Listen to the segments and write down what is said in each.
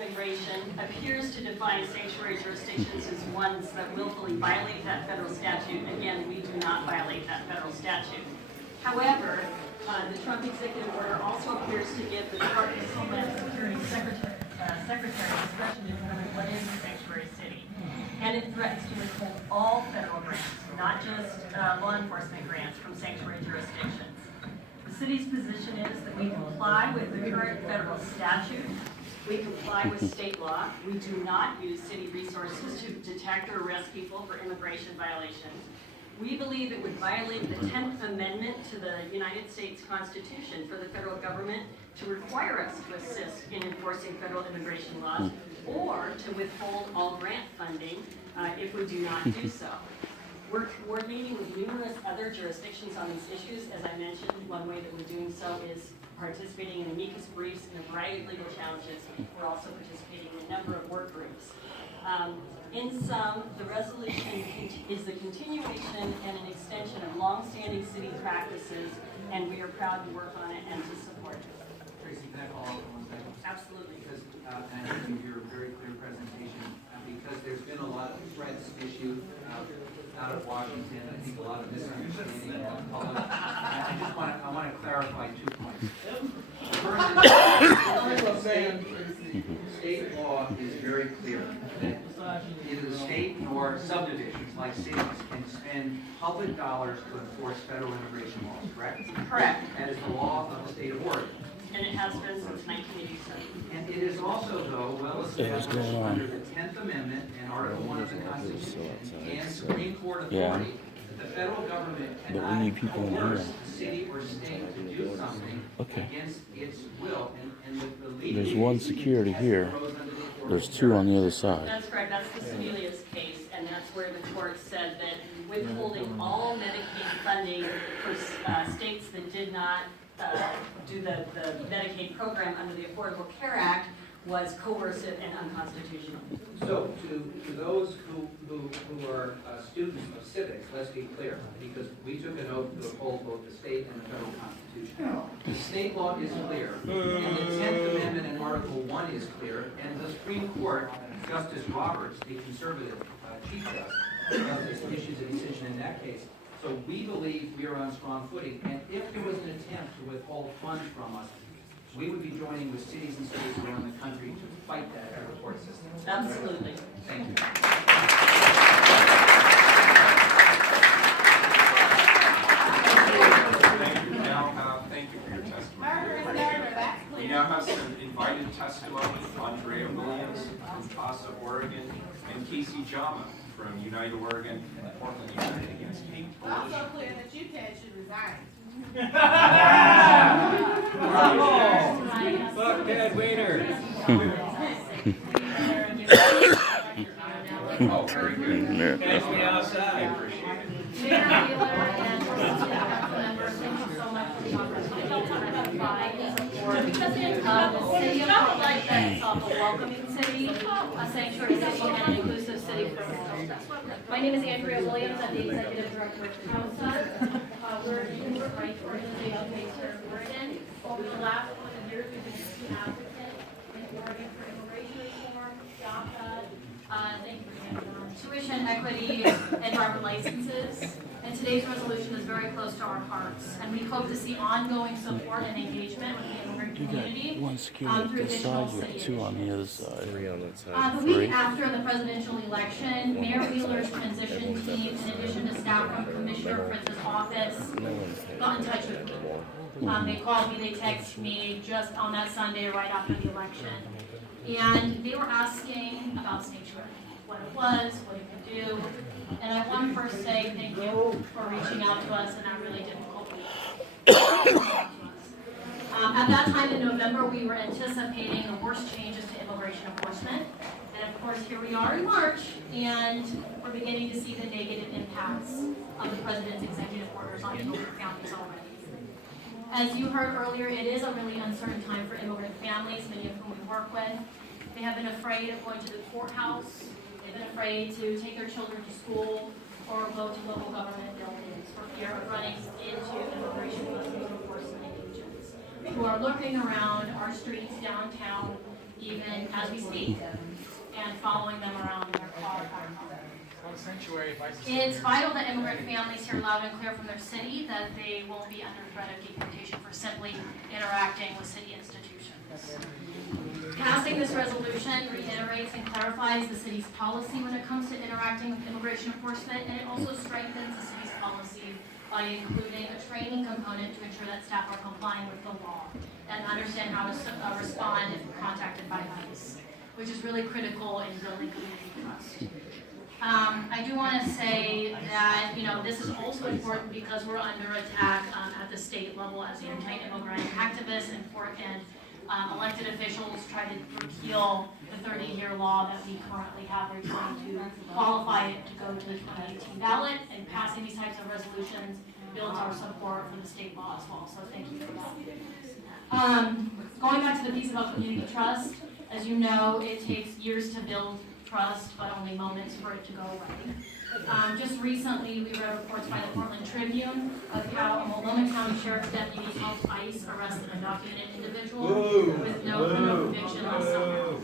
Immigration appears to define sanctuary jurisdictions as ones that willfully violate that federal statute. Again, we do not violate that federal statute. However, the Trump executive order also appears to give the Department of Homeland Security Secretary discretion to determine what is a sanctuary city. And it threatens to withhold all federal grants, not just law enforcement grants, from sanctuary jurisdictions. The city's position is that we comply with the current federal statute. We comply with state law. We do not use city resources to detect or arrest people for immigration violations. We believe it would violate the 10th Amendment to the United States Constitution for the federal government to require us to assist in enforcing federal immigration laws or to withhold all grant funding if we do not do so. We're coordinating with numerous other jurisdictions on these issues. As I mentioned, one way that we're doing so is participating in amicus briefs in a variety of legal challenges. We're also participating in a number of work groups. In sum, the resolution is the continuation and an extension of long-standing city practices, and we are proud to work on it and to support it. Tracy, can I follow up on one second? Absolutely. Because, and I think your very clear presentation, because there's been a lot of threats issued out of Washington, I think a lot of misunderstanding in the public. I want to clarify 2 points. First, state law is very clear that neither the state nor subdivisions like cities can spend public dollars to enforce federal immigration laws, correct? Correct. That is the law of the state of Oregon. And it has been since 1987. And it is also, though, well established under the 10th Amendment and Article 1 of the Constitution and Supreme Court authority that the federal government cannot coerce a city or state to do something against its will. And the legal There's one security here. There's two on the other side. That's correct. That's the Semelius case, and that's where the court said that withholding all Medicaid funding for states that did not do the Medicaid program under the Affordable Care Act was coercive and unconstitutional. So to those who are students of civics, let's be clear, because we took an oath to uphold both the state and the federal constitution. The state law is clear, and the 10th Amendment in Article 1 is clear, and the Supreme Court, Justice Roberts, the conservative Chief Justice, issues a decision in that case. So we believe we are on strong footing, and if there was an attempt to withhold funds from us, we would be joining with cities and states around the country to fight that federal court system. Absolutely. Thank you. Thank you. Now, thank you for your testimony. We now have some invited testimony. Andrea Williams from Casa, Oregon, and Casey Jama from Unite Oregon and Portland United Against Hate Coalition. Also clear that you should resign. Fuck that waiter. Oh, very good. Catch me I outside. appreciate it. Mayor Wheeler and council members, thank you so much for the opportunity to testify in support of the city of Portland that is a welcoming city, a sanctuary city, and an inclusive city for all. My name is Andrea Williams. I'm the executive director of COSA. We're a human rights organization based here in Oregon. Over the last 20 years, we've been a key advocate in Oregon for immigration reform, tuition equity, and driver licenses. And today's resolution is very close to our hearts. And we hope to see ongoing support and engagement with the immigrant community One security through on this additional side, you have city two on the other initiatives. side. Three on that side. The week after the presidential election, Mayor Wheeler's transition team, in addition to staff from Commissioner Fritz's office, got in touch with me. They called me, they texted me just on that Sunday right after the election. And they were asking about sanctuary, what it was, what it could do. And I want to first say thank you for reaching out to us in that really difficult week. At that time in November, we were anticipating the worst changes to immigration enforcement. And of course, here we are in March, and we're beginning to see the negative impacts of the president's executive orders on immigrant families already. As you heard earlier, it is a really uncertain time for immigrant families, many of whom we work with. They have been afraid of going to the courthouse. They've been afraid to take their children to school or go to local government buildings for fear of running into immigration customs enforcement agents who are lurking around our streets downtown even as we speak, and following them around in their car. It's vital that immigrant families hear loud and clear from their city that they won't be under threat of deportation for simply interacting with city institutions. Passing this resolution reiterates and clarifies the city's policy when it comes to interacting with immigration enforcement, and it also strengthens the city's policy by including a training component to ensure that staff are complying with the law and understand how to respond if contacted by ICE, which is really critical in building community trust. I do want to say that, this is also important because we're under attack at the state level as the anti-immigrant activists and elected officials try to repeal the 30-year law that we currently have. They're trying to qualify it to go to the 2018 ballot, and passing these types of resolutions builds our support for the state law as well, so thank you for that. Going back to the piece about community trust, as you know, it takes years to build trust, but only moments for it to go right. Just recently, we read reports by the Portland Tribune of how a Multnomah County Sheriff's deputy helped ICE arrest an undocumented individual with no criminal conviction last summer.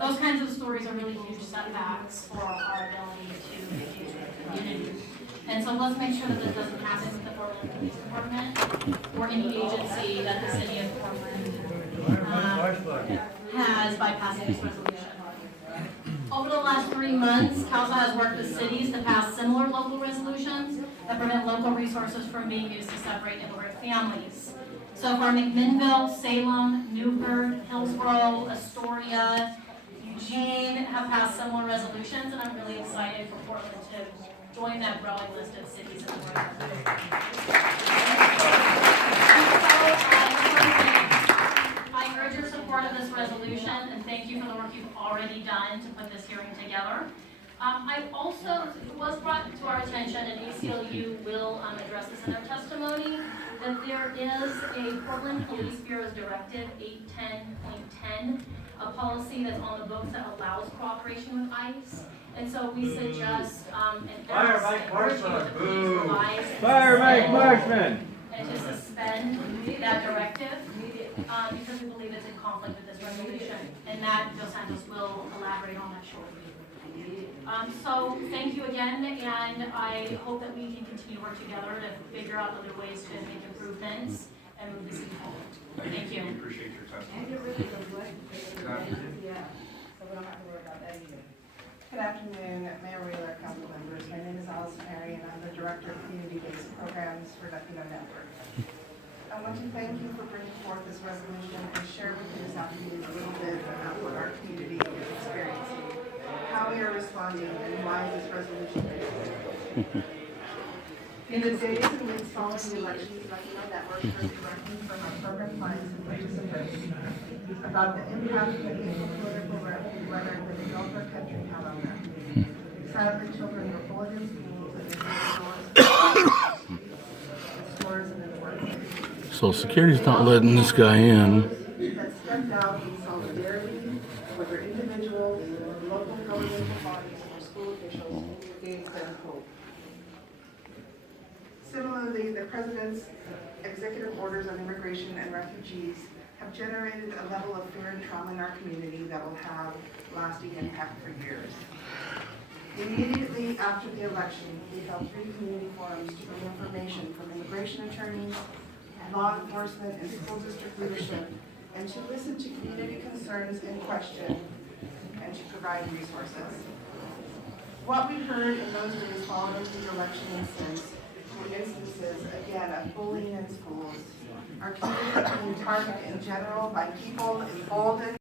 Those kinds of stories are really huge setbacks for our ability to engage with the community. And so let's make sure that this doesn't happen with the Portland Police Department or any agency that the city of Portland has by passing this resolution. Over the last 3 months, council has worked with cities to pass similar local resolutions that prevent local resources from being used to separate immigrant families. So far, McMinnville, Salem, Newburgh, Hillsborough, Astoria, Eugene have passed similar resolutions, and I'm really excited for Portland to join that growing list of cities in the world. I urge your support of this resolution, and thank you for the work you've already done to put this hearing together. I also, it was brought to our attention, and ACLU will address this in their testimony, that there is a Portland Police Bureau's Directive 810.10, a policy that's on the books that allows cooperation with ICE. And so we suggest and Fire ask Mike and urge you to Marshman. please revise Fire Mike Marshman. and to suspend that directive because we believe it's in conflict with this resolution, and that Dos Santos will elaborate on that shortly. So thank you again, and I hope that we can continue to work together to figure out other ways to make improvements and move the city forward. Thank you. We appreciate your testimony. Good afternoon, Mayor Wheeler, council members. My name is Allison Perry, and I'm the Director of Community-Based Programs for Latino Network. I want to thank you for bringing forth this resolution and share with you this afternoon a little bit about what our community is experiencing, how we are responding, and why this resolution is important. In the days and weeks following the elections, Latino Network heard directly from our program clients and participants about the impact that the political rhetoric that developed our country had on them. Sadly, children were bullied in schools and in stores and in the workplace. So security's not letting this guy in. That stepped out in solidarity with their individuals, local governmental bodies, or school officials who gave them hope. Similarly, the President's executive orders on immigration and refugees have generated a level of fear and trauma in our community that will have lasting impact for years. Immediately after the election, we held 3 community forums to bring information from immigration attorneys, law enforcement, and school district leadership, and to listen to community concerns in question and to provide resources. What we heard in those days following the election and since were instances, again, of bullying in schools. Our community being targeted in general by people emboldened